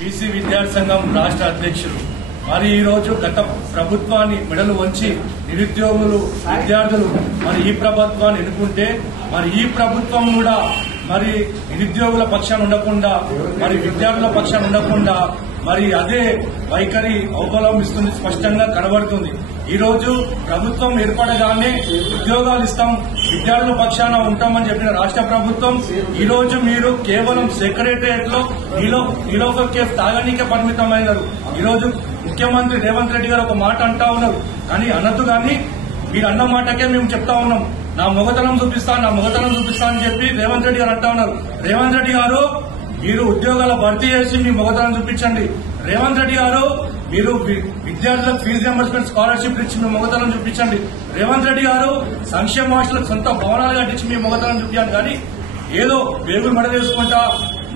BC విద్యార్థి సంఘం రాష్ట్ర అధ్యక్షులు. మరి ఈ రోజు గత ప్రభుత్వాన్ని మెడలు వంచి నిరుద్యోగులు విద్యార్థులు మరి ఈ ప్రభుత్వాన్ని ఎన్నుకుంటే మరి ఈ ప్రభుత్వం కూడా మరి నిరుద్యోగుల పక్షాన ఉండకుండా మరి విద్యార్థుల పక్షాన ఉండకుండా మరి అదే వైఖరి అవలంబిస్తుంది, స్పష్టంగా కనబడుతుంది. ఈ రోజు ప్రభుత్వం ఏర్పడగానే ఉద్యోగాలు ఇస్తాం, విద్యార్థుల పక్షాన ఉంటామని చెప్పిన రాష్ట్ర ప్రభుత్వం ఈ రోజు మీరు కేవలం సెక్రటరియట్ లో నీలోఫర్ కేఫ్ తాగనీకే పరిమితమైనారు. ఈ రోజు ముఖ్యమంత్రి రేవంత్ రెడ్డి గారు ఒక మాట అంటా ఉన్నారు, కానీ అనద్దు. కానీ మీరు అన్న మాటకే మేము చెప్తా ఉన్నాం, నా మొగతనం చూపిస్తాను అని చెప్పి రేవంత్ రెడ్డి గారు అంటా ఉన్నారు. రేవంత్ రెడ్డి గారు మీరు ఉద్యోగాల భర్తీ చేసి మీ మొగతనం చూపించండి. రేవంత్ రెడ్డి గారు మీరు విద్యార్థులకు ఫీజు రియంబర్స్మెంట్ స్కాలర్షిప్ ఇచ్చి మీ మొగతనం చూపించండి. రేవంత్ రెడ్డి గారు సంక్షేమ హాస్టల్ సొంత భవనాలు కట్టించి మీ మొగతనం చూపించాను. కానీ ఏదో వేగులు మెడ వేసుకుంటా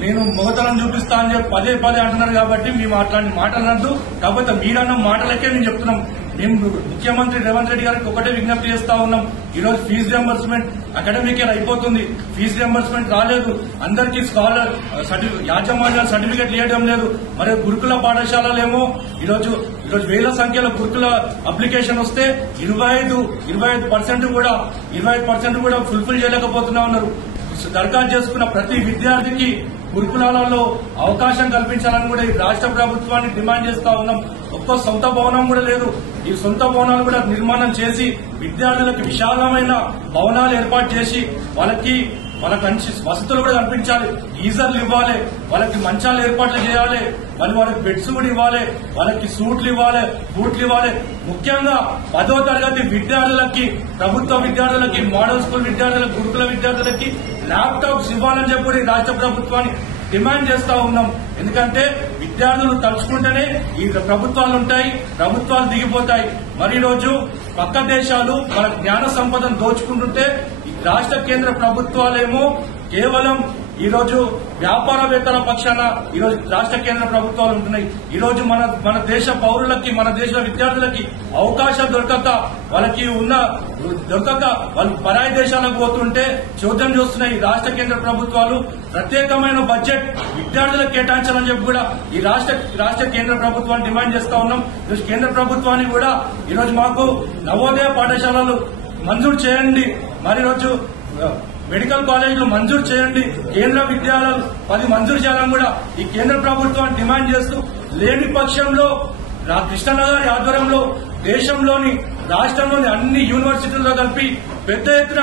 నేను మొగతనం చూపిస్తా అని చెప్పి పదే అంటున్నారు. కాబట్టి మేము అట్లాంటి మాటలనద్దు. కాకపోతే మీరన్న మాటలకే మేము చెప్తున్నాం. మేము ముఖ్యమంత్రి రేవంత్ రెడ్డి గారికి ఒకటే విజ్ఞప్తి చేస్తా ఉన్నాం. ఈ రోజు ఫీజు రియంబర్స్మెంట్ అకాడమిక్ ఇయర్ అయిపోతుంది, ఫీజు రియంబర్స్మెంట్ రాలేదు, అందరికీ స్కాలర్ యాజమాన్యాలు సర్టిఫికెట్ ఇవ్వడం లేదు. మరి గురుకుల పాఠశాలలేమో ఈ రోజు వేల సంఖ్యలో గురుకుల అప్లికేషన్ వస్తే 25% కూడా ఫుల్ఫిల్ చేయలేకపోతున్నా ఉన్నారు. దరఖాస్తు చేసుకున్న ప్రతి విద్యార్థికి గురుకులాలలో అవకాశం కల్పించాలని కూడా ఈ రాష్ట్ర ప్రభుత్వాన్ని డిమాండ్ చేస్తా ఉన్నాం. ఒక్క సొంత భవనం కూడా లేదు. ఈ సొంత భవనాలు కూడా నిర్మాణం చేసి విద్యార్థులకు విశాలమైన భవనాలు ఏర్పాటు చేసి వాళ్ళకి వసతులు కూడా కల్పించాలి. గీజర్లు ఇవ్వాలి, వాళ్ళకి మంచాలు ఏర్పాట్లు చేయాలి, వాళ్ళకి బెడ్స్ కూడా ఇవ్వాలి, వాళ్ళకి సూట్లు ఇవ్వాలి, బూట్లు ఇవ్వాలి. ముఖ్యంగా 10వ తరగతి విద్యార్థులకి, ప్రభుత్వ విద్యార్థులకి, మోడల్ స్కూల్ విద్యార్థులకు, గురుకుల విద్యార్థులకి ల్యాప్టాప్స్ ఇవ్వాలని చెప్పి రాష్ట్ర ప్రభుత్వాన్ని డిమాండ్ చేస్తా ఉన్నాం. ఎందుకంటే విద్యార్థులు తలుచుకుంటేనే ఈ ప్రభుత్వాలు ఉంటాయి, ప్రభుత్వాలు దిగిపోతాయి. మరి రోజు పక్క దేశాలు మన జ్ఞాన సంపదను దోచుకుంటుంటే రాష్ట్ర కేంద్ర ప్రభుత్వాలేమో కేవలం ఈ రోజు వ్యాపారవేత్తల పక్షాన ఈ రోజు రాష్ట్ర కేంద్ర ప్రభుత్వాలు ఉంటున్నాయి. ఈ రోజు మన దేశ పౌరులకి, మన దేశ విద్యార్థులకి అవకాశం దొరకక వాళ్ళు పరాయి దేశాలకు పోతుంటే చోద్యం చూస్తున్నాయి రాష్ట్ర కేంద్ర ప్రభుత్వాలు. ప్రత్యేకమైన బడ్జెట్ విద్యార్థులకు కేటాయించాలని చెప్పి కూడా ఈ రాష్ట్ర కేంద్ర ప్రభుత్వాన్ని డిమాండ్ చేస్తా ఉన్నాం. ఈరోజు కేంద్ర ప్రభుత్వాన్ని కూడా ఈరోజు మాకు నవోదయ పాఠశాలలు మంజూరు చేయండి, మరి రోజు మెడికల్ కాలేజీలు మంజూరు చేయండి, కేంద్ర విద్యాలయాలు 10 మంజూరు చేయాలని కూడా ఈ కేంద్ర ప్రభుత్వాన్ని డిమాండ్ చేస్తూ, లేని పక్షంలో కృష్ణన్న గారి ఆధ్వర్యంలో దేశంలోని రాష్ట్రంలోని అన్ని యూనివర్సిటీల్లో కలిపి పెద్ద ఎత్తున